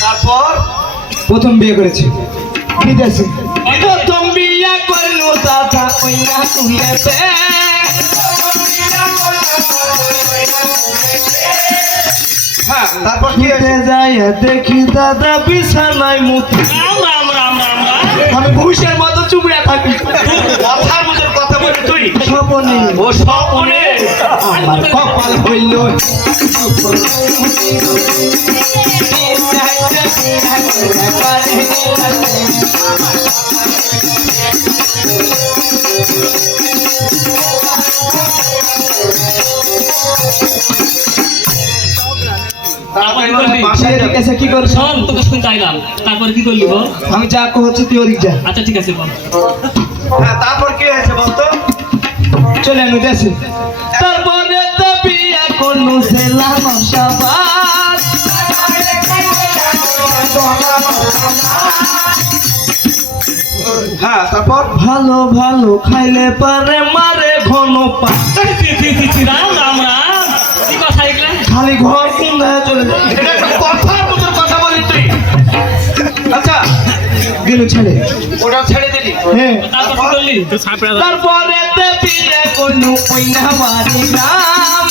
তারপর? প্রথম বিয়ে করেছি। বিদেশে। প্রথম বিয়া করল দাদা কইনা তুলেতে তারপর কি হয়েছে? দেখি দাদা বিছানায় মুতি। রাম রাম রাম রাম রাম আমি ভুষের মতো চুপড়ে থাকি। কথার মধ্যে কথা বলে তুই। স্বপনে। ও স্বপনে। আমার কপাল হইল। তিন চারটা তারপরে কি করলি বল আমি যা হচ্ছে তুই ওদিক যা আচ্ছা ঠিক আছে বল হ্যাঁ তারপর কি হয়েছে বলতো চলে আমি দেশে তারপরে তো বিয়া করল সেলাম সবাই হ্যাঁ তারপর ভালো ভালো খাইলে পারে মারে ঘন পা খালি ঘর কোন চলে যায়। এটা একটা কথার মতো কথা বলি তুই। আচ্ছা গেল ছেলে ওটা ছেড়ে দিলি। হ্যাঁ। তারপর কি করলি তারপরে তো বিয়া কইনা নাম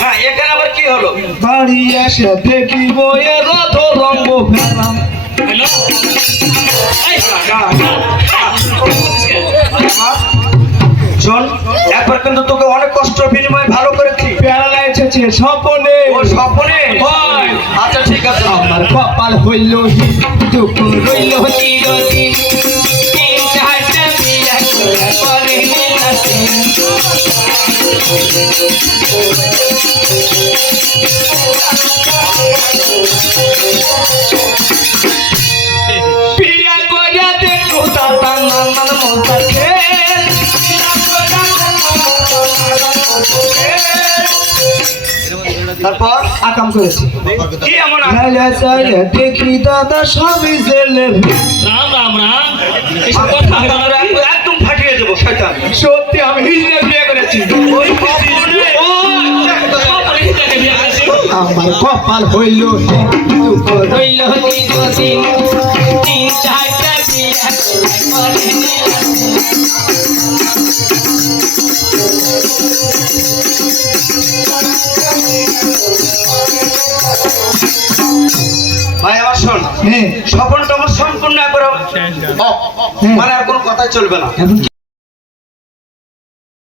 হ্যাঁ এখানে আবার কি হলো? বাড়ি এসে দেখি বইয়ে রথ রঙ্গ ফেলাম হ্যালো? পেয়ারা সপনে স্বপনে। ও স্বপনে? হয়। আচ্ছা ঠিক আছে আমার কপাল হইল দুঃখ রইল চিরদিন। তারপর আকাম করেছি। দেখি দাদা সবই জেলে। রাম রাম রাম। এসব কথা হলো না রে। একদম ফাটিয়ে দেবো শয়তান। সত্যি আমি হিজড়ে বিয়ে করেছি। আমার কপাল হইল চিরদিন তিন চারটা বিয়া হ্যাঁ আমার সম্পূর্ণ একবার মানে আর কোনো কথাই চলবে না।